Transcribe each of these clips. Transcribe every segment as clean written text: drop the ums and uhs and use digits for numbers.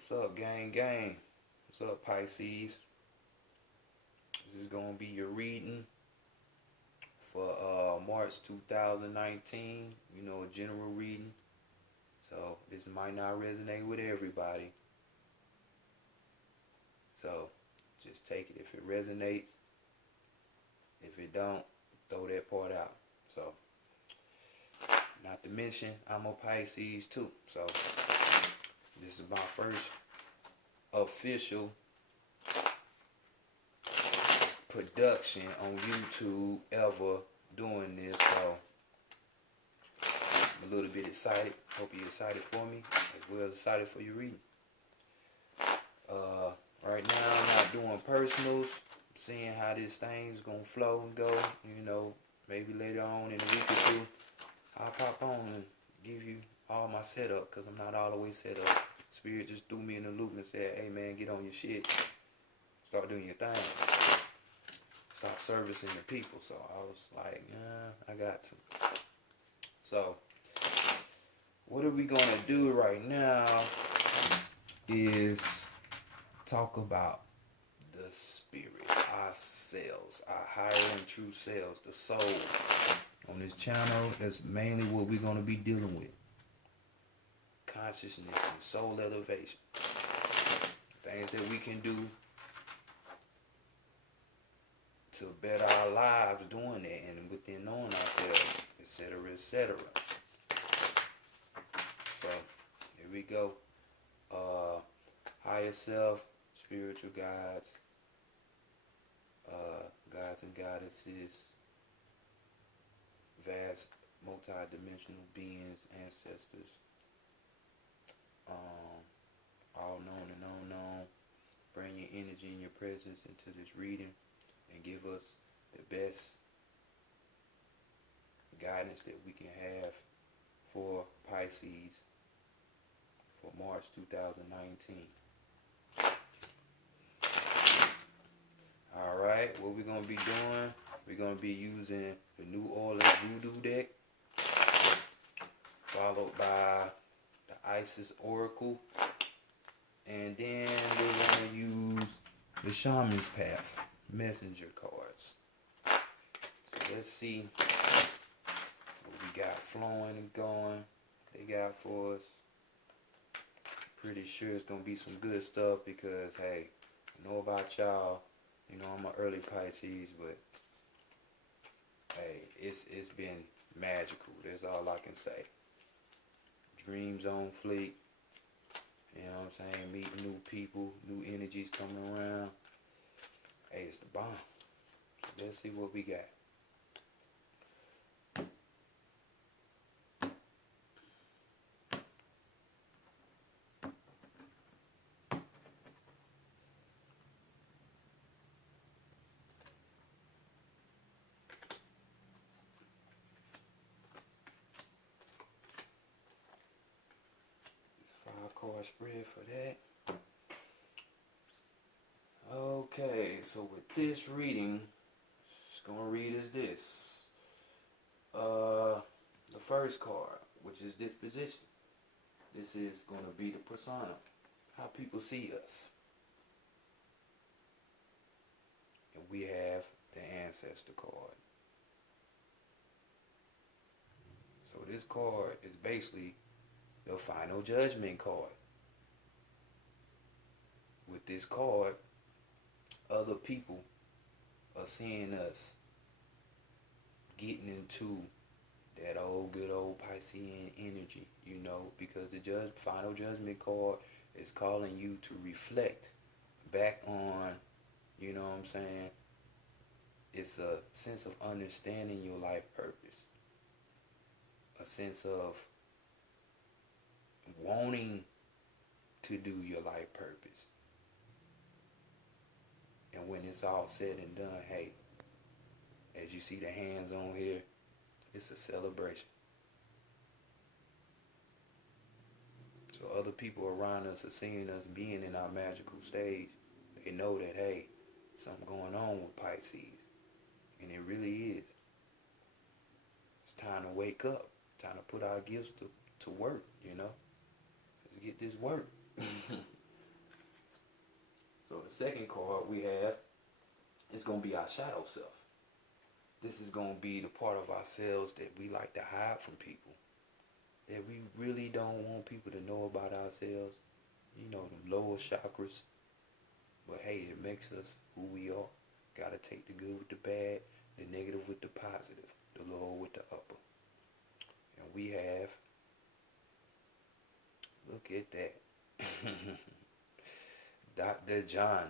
What's up, gang, gang? What's up, Pisces? This is gonna be your reading for March 2019. You know, a general reading. So this might not resonate with everybody. So just take it if it resonates. If it don't, throw that part out. So, not to mention, I'm a Pisces too. So this is my first official production on YouTube ever doing this, so I'm a little bit excited. Hope you're excited for me as well as excited for your reading. Right now I'm not doing personals. I'm seeing how this thing's gonna flow and go. You know, maybe later on in a week or two I'll pop on and give you all my setup, because I'm not all the way set up. Spirit just threw me in the loop and said, hey man, get on your shit. Start doing your thing. Start servicing the people. So I was like, I got to. So what are we gonna do right now is talk about the spirit, ourselves, our higher and true selves, the soul. On this channel, that's mainly what we're gonna be dealing with. Consciousness and soul elevation. Things that we can do to better our lives doing that and within knowing ourselves, etc., etc. So here we go. Higher self, spiritual guides, gods and goddesses, vast multi-dimensional beings, ancestors, all known and unknown. Bring your energy and your presence into this reading and give us the best guidance that we can have for Pisces for March 2019. Alright, what we're going to be doing, we're going to be using the New Orleans Voodoo deck, followed by the Isis Oracle, and then we're going to use the Shaman's Path messenger cards. So let's see what we got flowing and going. They got for us. Pretty sure it's gonna be some good stuff because hey, I know about y'all. You know I'm an early Pisces, but hey, it's been magical. That's all I can say. Dreams on fleek. You know what I'm saying? Meeting new people, new energies coming around. Hey, it's the bomb. So let's see what we got. It's 5-card spread for that. Okay, so with this reading, it's gonna read as this. The first card, which is disposition. This is gonna be the persona, how people see us. And we have the ancestor card. So this card is basically the final judgment card. With this card, other people are seeing us getting into that old good old Piscean energy, you know, because the final judgment card is calling you to reflect back on, you know what I'm saying? It's a sense of understanding your life purpose, a sense of wanting to do your life purpose. And when it's all said and done, hey, as you see the hands on here, it's a celebration. So other people around us are seeing us being in our magical stage. They know that, hey, something going on with Pisces. And it really is. It's time to wake up. Time to put our gifts to work, you know. Let's get this work. the second card we have is going to be our shadow self. This is going to be the part of ourselves that we like to hide from people, that we really don't want people to know about ourselves. You know, the lower chakras. But hey, it makes us who we are. Gotta take the good with the bad, the negative with the positive, the lower with the upper. And we have, look at that, Dr. John.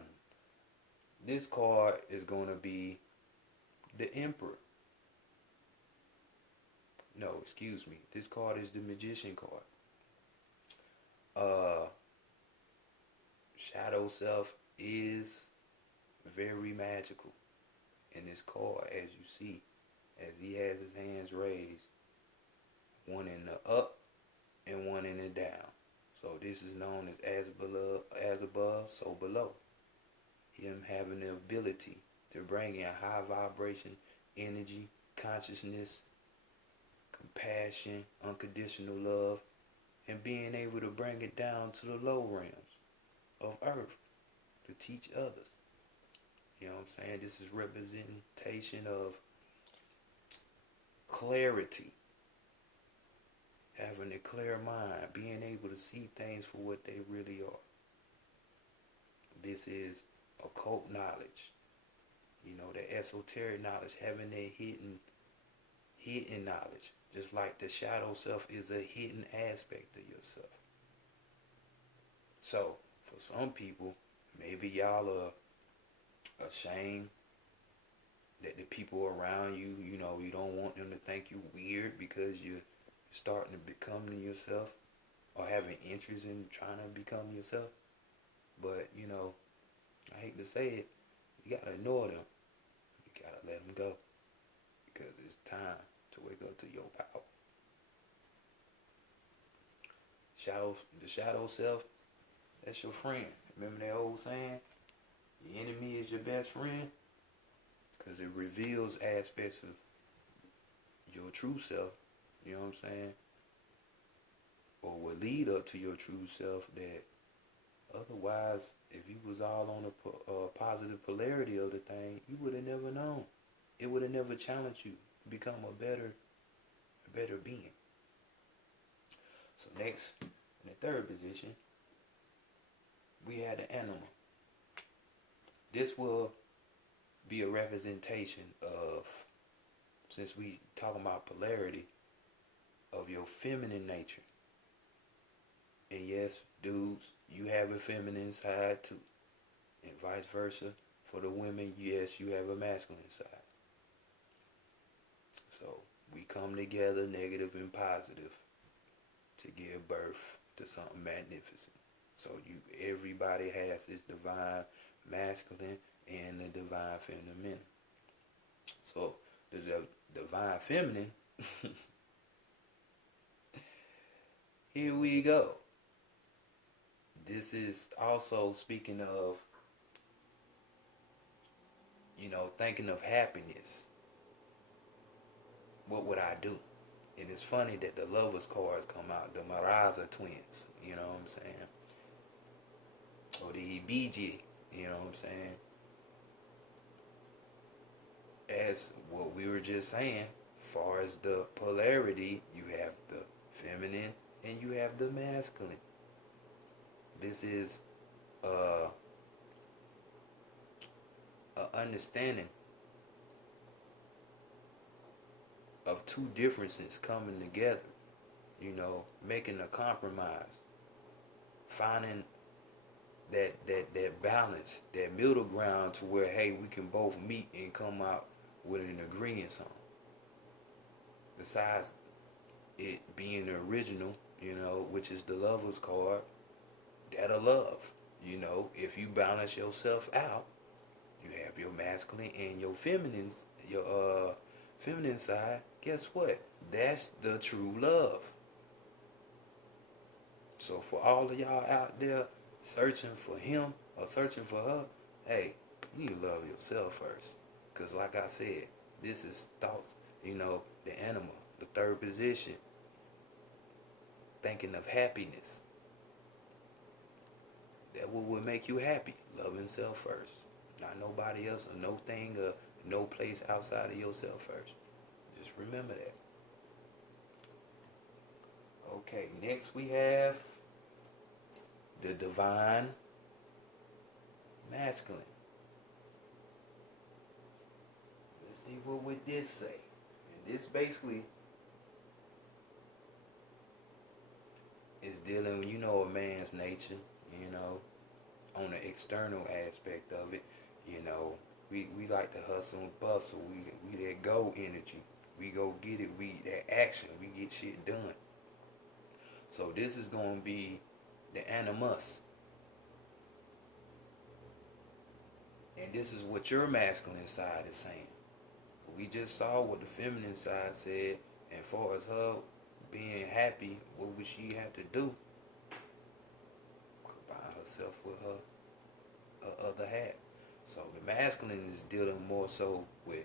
This card is going to be the Emperor. No, excuse me. This card is the Magician card. Shadow Self is very magical. In this card, as you see, as he has his hands raised, one in the up and one in the down. So this is known as above, so below. Him having the ability to bring in high vibration, energy, consciousness, compassion, unconditional love, and being able to bring it down to the low realms of earth to teach others. You know what I'm saying? This is representation of clarity, having a clear mind, being able to see things for what they really are. This is occult knowledge, you know, the esoteric knowledge, having that hidden knowledge, just like the shadow self is a hidden aspect of yourself. So for some people, maybe y'all are ashamed that the people around you, you know, you don't want them to think you weird because you're starting to become yourself or having interest in trying to become yourself. But, you know, I hate to say it, you gotta ignore them. You gotta let them go because it's time to wake up to your power. The shadow self, that's your friend. Remember that old saying? Your enemy is your best friend? Because it reveals aspects of your true self, you know what I'm saying? Or will lead up to your true self that otherwise, if you was all on the positive polarity of the thing, you would have never known. It would have never challenged you to become a better being. So next, in the third position, we had the animal. This will be a representation of, since we talking about polarity, of your feminine nature. And yes, dudes, you have a feminine side too. And vice versa. For the women, yes, you have a masculine side. So we come together, negative and positive, to give birth to something magnificent. So everybody has this divine masculine and the divine feminine. So the divine feminine, here we go. This is also speaking of, you know, thinking of happiness. What would I do? And it's funny that the lovers cards come out, the Maraza twins, you know what I'm saying? Or the EBG, you know what I'm saying? As what we were just saying, far as the polarity, you have the feminine and you have the masculine. This is a understanding of two differences coming together, you know, making a compromise, finding that balance, that middle ground to where, hey, we can both meet and come out with an agreement on. Besides it being the original, you know, which is the lover's card, that'll love. You know, if you balance yourself out, you have your masculine and your feminine side, guess what? That's the true love. So for all of y'all out there searching for him or searching for her, hey, you need to love yourself first. Because like I said, this is thoughts, you know, the animal, the third position, thinking of happiness. That what would make you happy. Loving self first. Not nobody else or no thing or no place outside of yourself first. Just remember that. Okay, next we have the divine masculine. Let's see what would this say. And this basically is dealing, a man's nature, on the external aspect of it. We like to hustle and bustle. We that go energy. We go get it. We that action. We get shit done. So this is gonna be the animus. And this is what your masculine side is saying. We just saw what the feminine side said, and far as her being happy, what would she have to do? Combine herself with her other half. So the masculine is dealing more so with,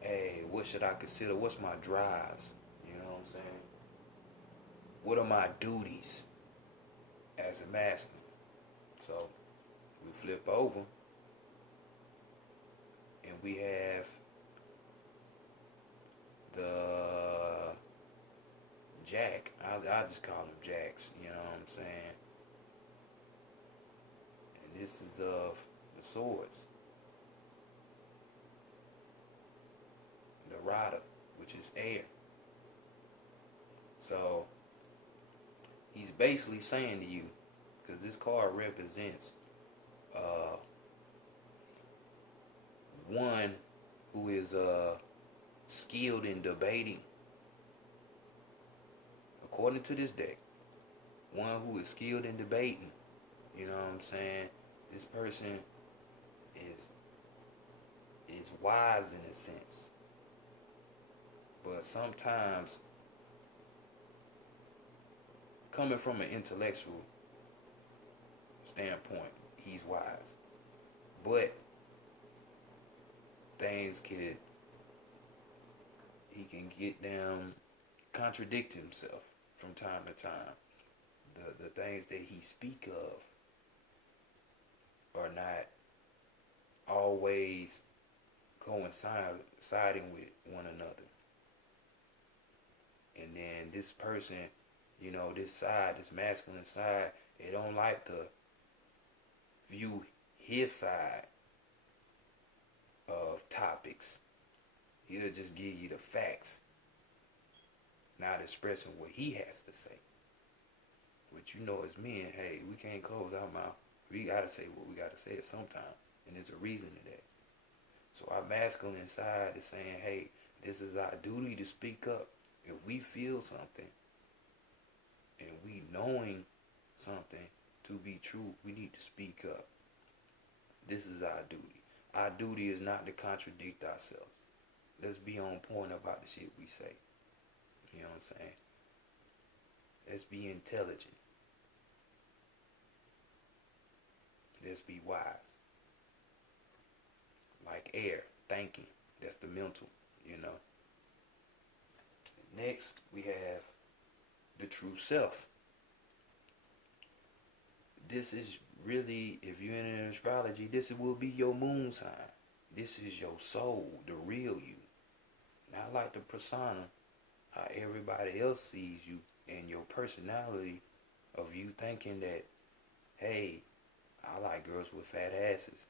hey, what should I consider? What's my drives? You know what I'm saying? What are my duties as a masculine? So we flip over and we have the Jack. I just call them Jacks, you know what I'm saying? And this is of the swords. The rider, which is air. So he's basically saying to you, because this card represents one who is skilled in debating. According to this deck, one who is skilled in debating. You know what I'm saying? This person is wise in a sense. But sometimes, coming from an intellectual standpoint, he's wise. But he can get down, contradict himself from time to time. The things that he speak of are not always coinciding with one another. And then this person, this side, this masculine side, they don't like to view his side of topics. He'll just give you the facts, not expressing what he has to say. But as men, hey, we can't close our mouth. We gotta say what we gotta say at some time, and there's a reason to that. So our masculine side is saying, hey, this is our duty to speak up. If we feel something, and we knowing something to be true, we need to speak up. This is our duty. Our duty is not to contradict ourselves. Let's be on point about the shit we say. You know what I'm saying? Let's be intelligent. Let's be wise. Like air, thinking. That's the mental, Next, we have the true self. This is really, if you're in astrology, this will be your moon sign. This is your soul, the real you. Not like the persona, how everybody else sees you, and your personality of you thinking that, hey, I like girls with fat asses.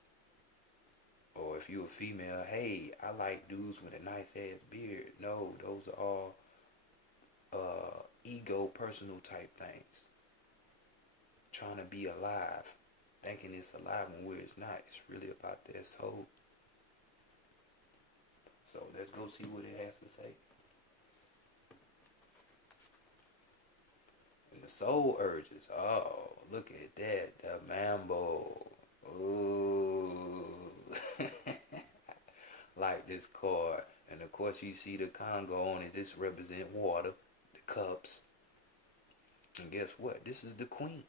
Or if you're a female, hey, I like dudes with a nice ass beard. No, those are all ego, personal type things. Trying to be alive, thinking it's alive when where it's not. It's really about their soul. So let's go see what it has to say. And the soul urges. Oh, look at that. The mambo. Ooh. Like this card. And of course you see the Congo on it. This represents water. The cups. And guess what? This is the queen.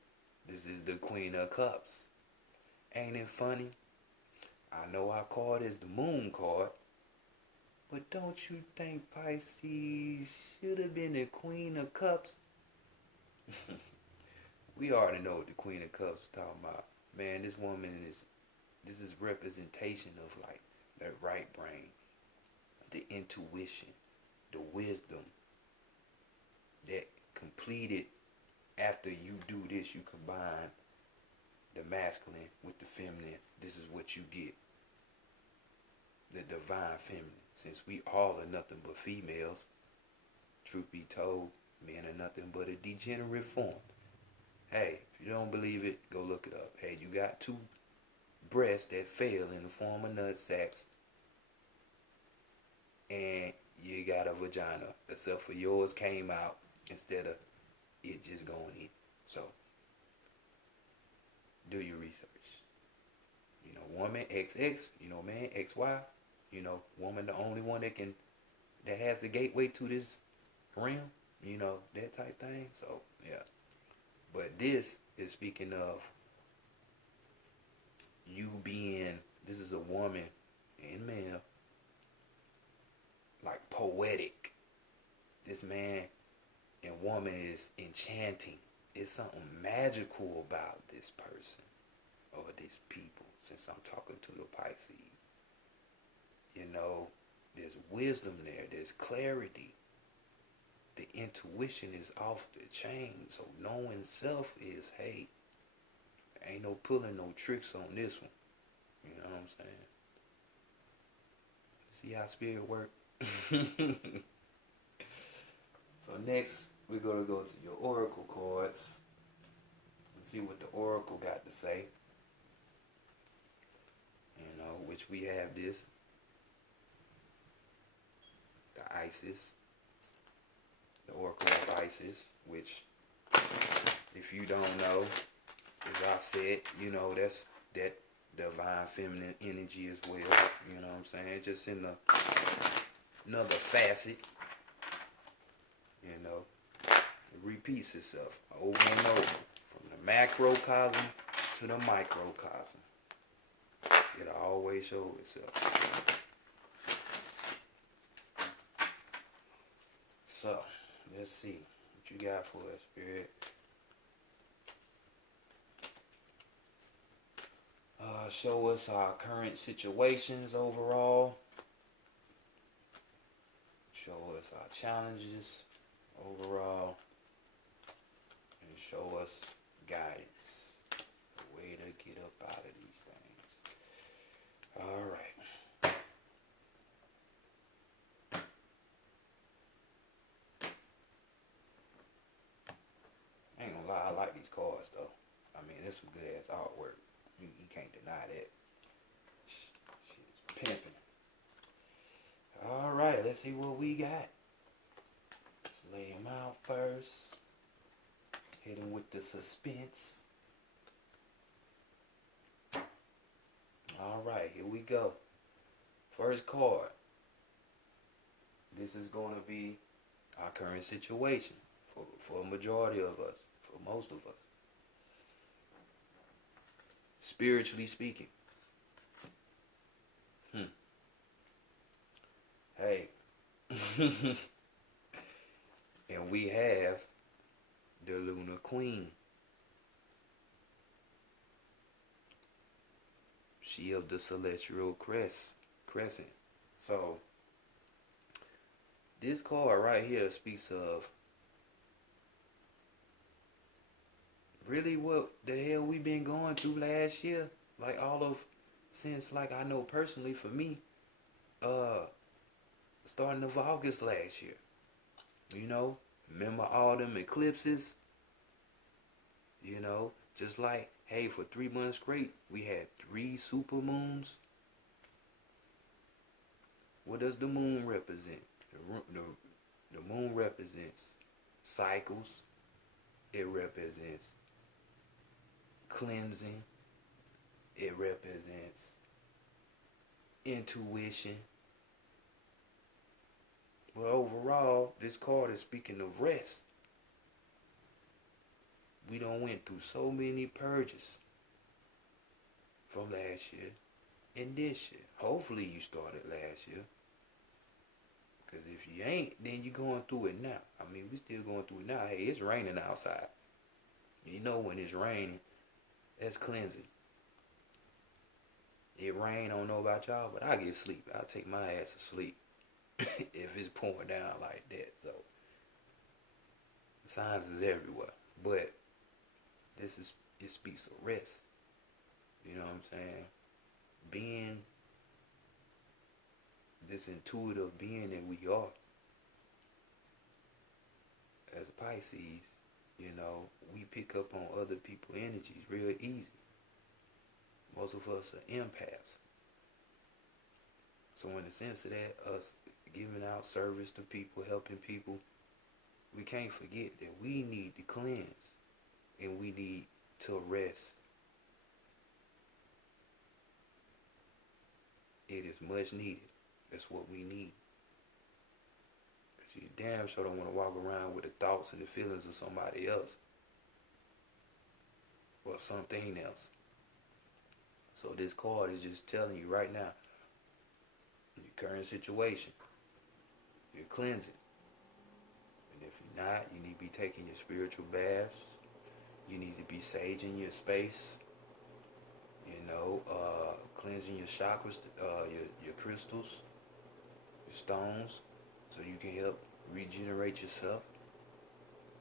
This is the Queen of Cups. Ain't it funny? I know our card is the moon card. But don't you think Pisces should have been the Queen of Cups? We already know what the Queen of Cups is talking about. Man, this is representation of like the right brain, the intuition, the wisdom that completed after you do this. You combine the masculine with the feminine. This is what you get. The divine feminine. Since we all are nothing but females, truth be told, men are nothing but a degenerate form. Hey, if you don't believe it, go look it up. Hey, you got two breasts that fell in the form of nut sacks, and you got a vagina, except for yours came out instead of it just going in. So, do your research. You know, woman XX, you know, man XY, you know, woman the only one that has the gateway to this realm, you know, that type thing. So, yeah. But this is speaking of you being, this is a woman and man, like poetic. This man and woman is enchanting. It's something magical about this person or these people, since I'm talking to the Pisces. You know, there's wisdom there, there's clarity. The intuition is off the chain. So knowing self is, hey, ain't no pulling no tricks on this one. You know what I'm saying? See how spirit work? So next, we're going to go to your oracle cards and see what the oracle got to say. You know, which we have this. The Isis. The Oracle of Isis, which, if you don't know, as I said, you know, that's that divine feminine energy as well. You know what I'm saying? Just in another facet, you know, it repeats itself over and over. From the macrocosm to the microcosm. It'll always show itself. So, let's see what you got for us, Spirit. Show us our current situations overall. Show us our challenges overall. And show us guidance. The way to get up out of these things. Alright. I ain't gonna lie, I like these cards though. I mean, this some good ass artwork. You can't deny that. Shit's pimping. Alright, let's see what we got. Let's lay them out first. Hit them with the suspense. Alright, here we go. First card. This is going to be our current situation for a majority of us, for most of us. Spiritually speaking. Hey. And we have the Lunar Queen. She of the celestial crescent. So, this card right here speaks of really what the hell we been going through last year. Like since like I know personally for me, starting of August last year. You know, remember all them eclipses? You know, just like, hey, for 3 months straight, we had 3 super moons. What does the moon represent? The moon represents cycles. It represents cleansing. It represents intuition. Well, overall, this card is speaking of rest. We done went through so many purges from last year and this year. Hopefully you started last year. Because if you ain't, then you're going through it now. I mean, we still going through it now. Hey, it's raining outside. You know when it's raining, that's cleansing. It rain, I don't know about y'all, but I get sleep. I take my ass to sleep if it's pouring down like that. So signs is everywhere. But it speaks of rest. You know what I'm saying? Being this intuitive being that we are as a Pisces, we pick up on other people's energies real easy. Most of us are empaths. So in the sense of that, us giving out service to people, helping people, we can't forget that we need to cleanse and we need to rest. It is much needed. That's what we need. Because you damn sure don't want to walk around with the thoughts and the feelings of somebody else or something else. So this card is just telling you right now, your current situation, you're cleansing. And if you're not, you need to be taking your spiritual baths. You need to be saging your space. Cleansing your chakras, your crystals, your stones, so you can help regenerate yourself.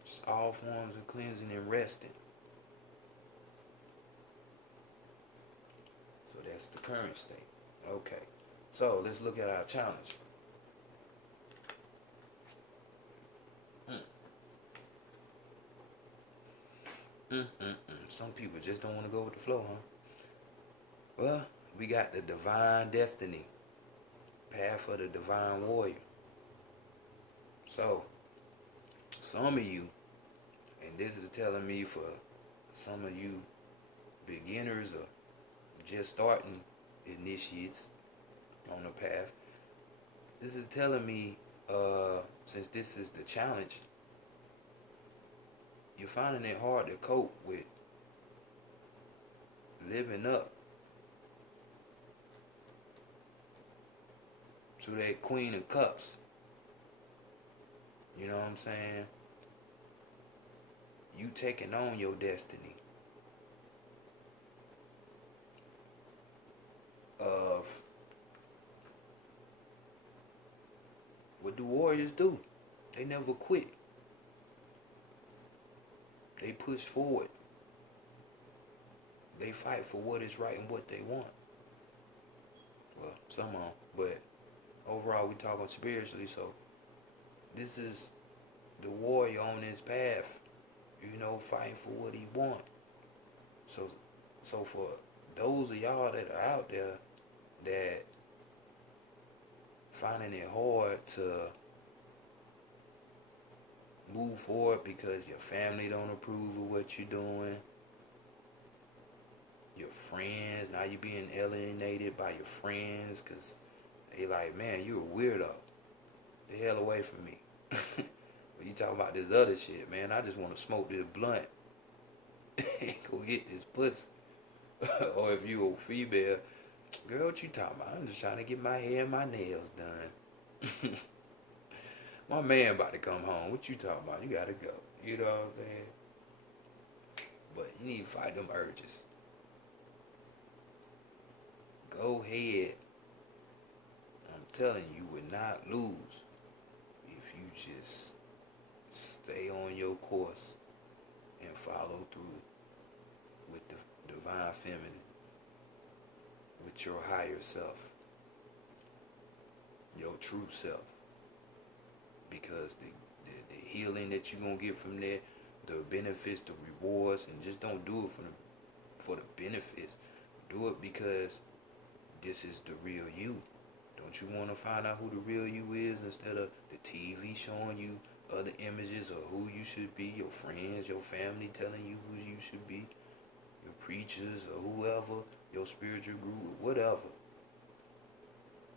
It's all forms of cleansing and resting. So that's the current state. Okay. So let's look at our challenge. Some people just don't want to go with the flow, huh? Well, we got the divine destiny, path of the divine warrior. So, some of you, and this is telling me for some of you beginners or just starting initiates on the path, this is telling me, since this is the challenge, you're finding it hard to cope with living up to that Queen of Cups. You know what I'm saying? You taking on your destiny of what do warriors do? They never quit. They push forward. They fight for what is right and what they want. Well, some of them, but overall we talking spiritually, so this is the warrior on his path, fighting for what he want. So for those of y'all that are out there that finding it hard to move forward because your family don't approve of what you're doing, your friends, now you're being alienated by your friends because they like, man, you a weirdo. The hell away from me. But you talking about this other shit, man, I just want to smoke this blunt and go hit this pussy. Or if you a female, girl, what you talking about? I'm just trying to get my hair and my nails done. My man about to come home. What you talking about? You gotta go. You know what I'm saying? But you need to fight them urges. Go ahead. I'm telling you, you would not lose if you just stay on your course and follow through with the divine feminine, with your higher self, your true self. Because the healing that you're going to get from there, the benefits, the rewards, and just don't do it for the benefits. Do it because this is the real you. Don't you want to find out who the real you is instead of the TV showing you other images of who you should be, your friends, your family telling you who you should be, your preachers or whoever, your spiritual group, whatever.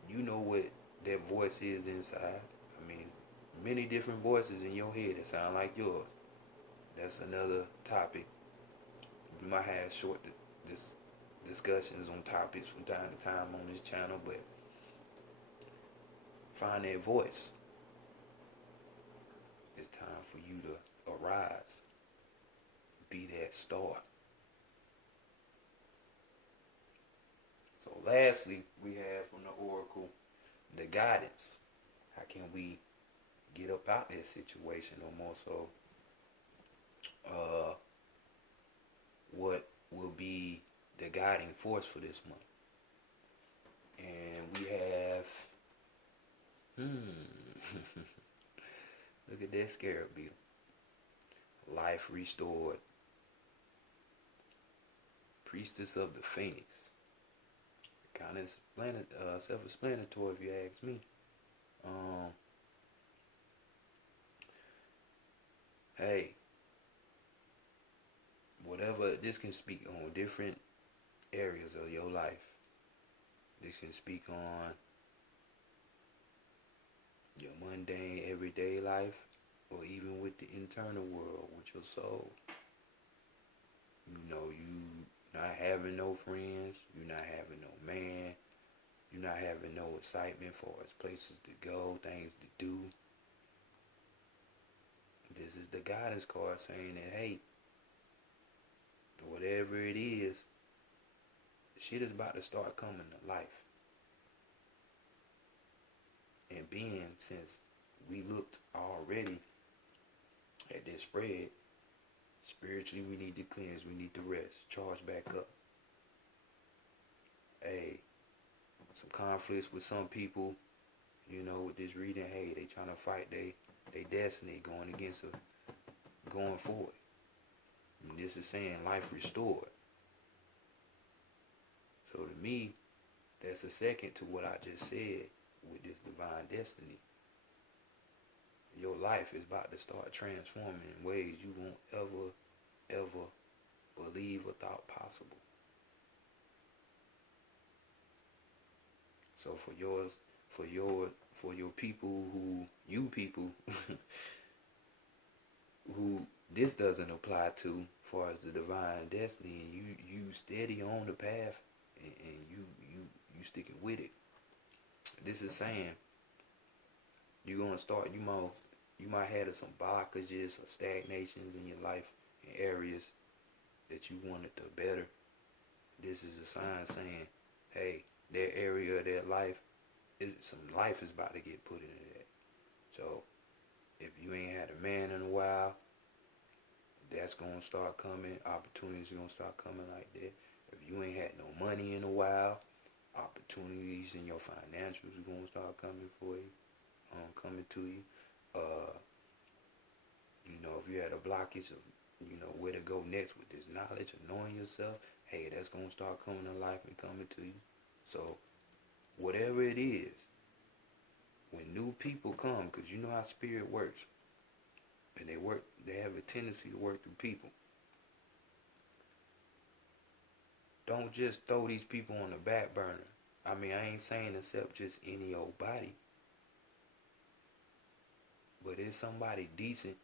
You know what that voice is inside. I mean, many different voices in your head that sound like yours. That's another topic. We might have short discussions on topics from time to time on this channel, but find that voice. It's time for you to arise. Be that that start. So lastly, we have from the oracle the guidance. How can we get up out that situation, or more so, what will be the guiding force for this month? And we have, look at that scarab beetle. Life restored. Priestess of the Phoenix. Kind of self-explanatory if you ask me. Hey, whatever, this can speak on different areas of your life. This can speak on your mundane everyday life, or even with the internal world, with your soul. You know, you not having no friends, you not having no man, you not having no excitement for as places to go, things to do. This is the guidance card saying that, hey, whatever it is, shit is about to start coming to life. And being, since we looked already at this spread, spiritually we need to cleanse, we need to rest, charge back up. Hey, some conflicts with some people, you know, with this reading, hey, they trying to fight they destiny, going against it, going forward. And this is saying life restored. So to me, that's a second to what I just said with this divine destiny. Your life is about to start transforming in ways you won't ever believe or thought possible. So for your people who this doesn't apply to, as far as the divine destiny, and you steady on the path, and you sticking with it. This is saying you're gonna start. You might have some blockages or stagnations in your life in areas that you wanted to better. This is a sign saying, hey, that area of that life, some life is about to get put into that. So if you ain't had a man in a while, that's gonna start coming. Opportunities are gonna start coming like that. If you ain't had no money in a while, opportunities in your financials are gonna start coming for you, coming to you. You know, if you had a blockage of, you know, where to go next with this knowledge of knowing yourself, hey, that's gonna start coming to life and coming to you. So whatever it is, when new people come, because you know how spirit works, and they have a tendency to work through people. Don't just throw these people on the back burner. I mean, I ain't saying except just any old body. But it's somebody decent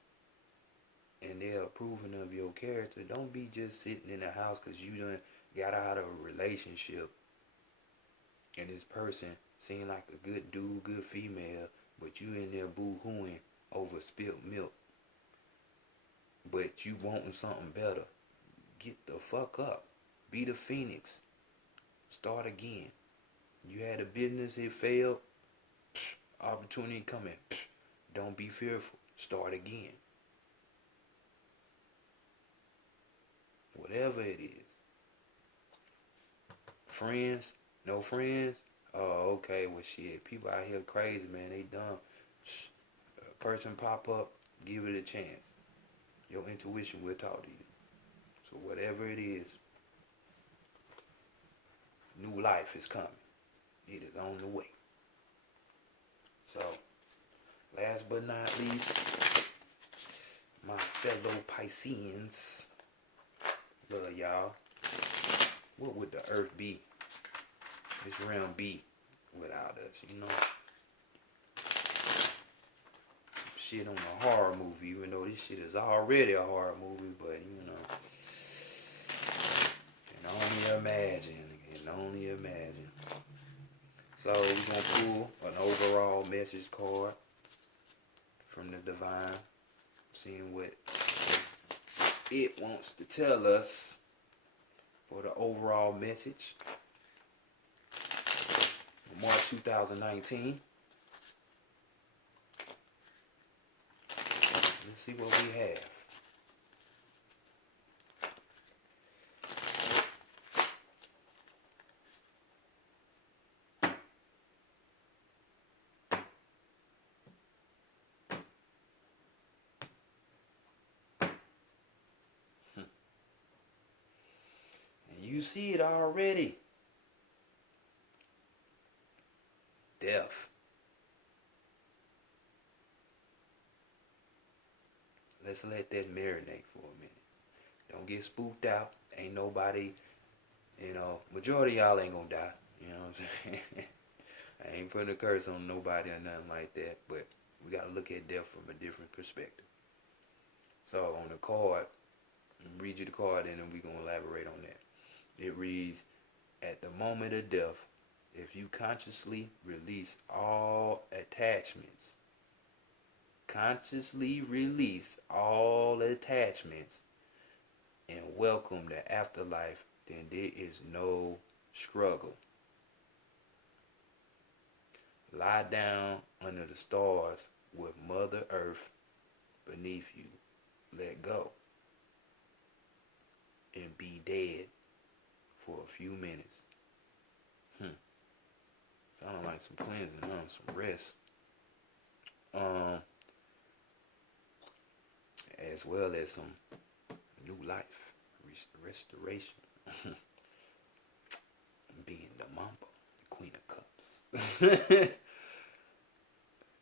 and they're approving of your character. Don't be just sitting in the house because you done got out of a relationship and this person seemed like a good dude, good female, but you in there boo-hooing over spilt milk. But you wanting something better. Get the fuck up. Be the phoenix. Start again. You had a business, it failed. Opportunity coming. Don't be fearful. Start again. Whatever it is. Friends? No friends? Oh, okay. Well, shit. People out here crazy, man. They dumb. A person pop up. Give it a chance. Your intuition will talk to you. So whatever it is, new life is coming. It is on the way. So, last but not least, my fellow Pisceans, love y'all. What would the earth be? This realm be without us, you know? Shit on a horror movie, even though this shit is already a horror movie, but you know, can only imagine. So we're gonna pull an overall message card from the divine, seeing what it wants to tell us for the overall message for March 2019. Let's see what we have. You see it already. Death. Let's let that marinate for a minute. Don't get spooked out. Ain't nobody, majority of y'all ain't gonna die. You know what I'm saying? I ain't putting a curse on nobody or nothing like that, but we gotta look at death from a different perspective. So on the card, I'll read you the card and then we're gonna elaborate on that. It reads, at the moment of death, if you consciously release all attachments, and welcome the afterlife, then there is no struggle. Lie down under the stars with Mother Earth beneath you. Let go. And be dead for a few minutes. Sound like some cleansing, some rest. As well as some new life, restoration. Being the mamba, the Queen of Cups.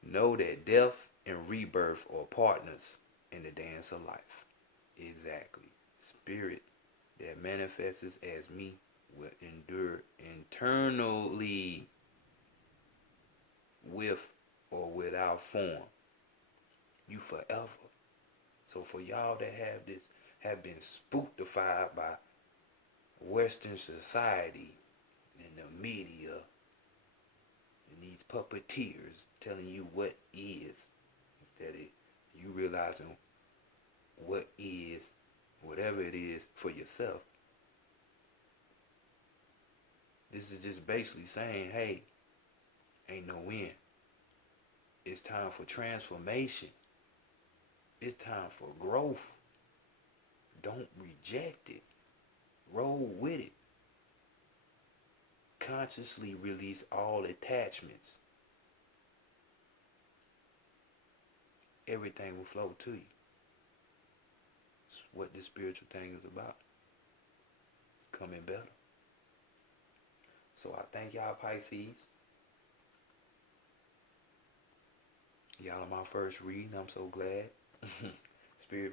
Know that death and rebirth are partners in the dance of life. Exactly. Spirit that manifests as me will endure internally with or without form. You forever. So for y'all that have been spooktified by Western society and the media and these puppeteers telling you what is, instead of you realizing what is, whatever it is for yourself. This is just basically saying, hey, ain't no end. It's time for transformation. It's time for growth. Don't reject it. Roll with it. Consciously release all attachments. Everything will flow to you. It's what this spiritual thing is about. Coming better. So I thank y'all, Pisces. Y'all are my first reading. I'm so glad. Spirit been